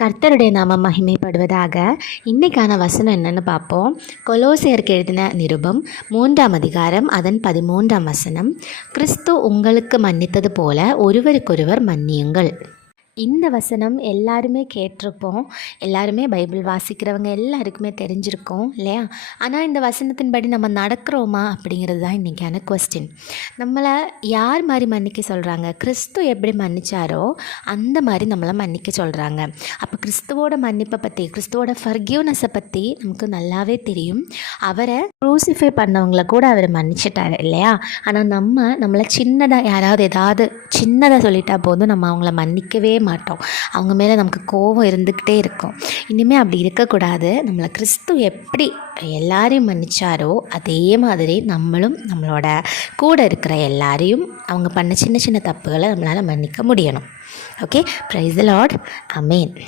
கர்த்தருடைய நாமம் மகிமைப்படுவதாக. இன்றைக்கான வசனம் என்னென்னு பார்ப்போம். கொலோசியருக்கு எழுதின நிருபம் 3ஆம் அதிகாரம் அதன் 13ஆம் வசனம். கிறிஸ்து உங்களுக்கு மன்னித்தது போல ஒருவருக்கொருவர் மன்னியுங்கள். இந்த வசனம் எல்லாருமே கேட்டிருப்போம். எல்லாருமே பைபிள் வாசிக்கிறவங்க எல்லாருக்குமே தெரிஞ்சிருக்கோம் இல்லையா? ஆனால் இந்த வசனத்தின்படி நம்ம நடக்கிறோமா அப்படிங்கிறது தான் இன்றைக்கான கொஸ்டின். நம்மளை யார் மாதிரி மன்னிக்க சொல்கிறாங்க? கிறிஸ்து எப்படி மன்னிச்சாரோ அந்த மாதிரி நம்மளை மன்னிக்க சொல்கிறாங்க. அப்போ கிறிஸ்துவோட மன்னிப்பை பற்றி, கிறிஸ்துவோட ஃபர்கிவ்னஸை பற்றி நமக்கு நல்லாவே தெரியும். அவரை க்ரூசிஃபை பண்ணவங்கள கூட அவர் மன்னிச்சிட்டாரு இல்லையா? ஆனால் நம்மளை சின்னதாக யாராவது ஏதாவது சின்னதாக சொல்லிட்டா போதும், நம்ம அவங்கள மன்னிக்கவே மாட்டோம். அவங்க மேலே நமக்கு கோபம் இருந்துக்கிட்டே இருக்கும். இனிமேல் அப்படி இருக்கக்கூடாது. நம்மளை கிறிஸ்து எப்படி எல்லாரையும் மன்னிச்சாரோ அதே மாதிரி நம்மளும் நம்மளோட கூட இருக்கிற எல்லாரையும் அவங்க பண்ண சின்ன சின்ன தப்புகளை நம்மளால் மன்னிக்க முடியணும். Okay, praise the Lord. Amen.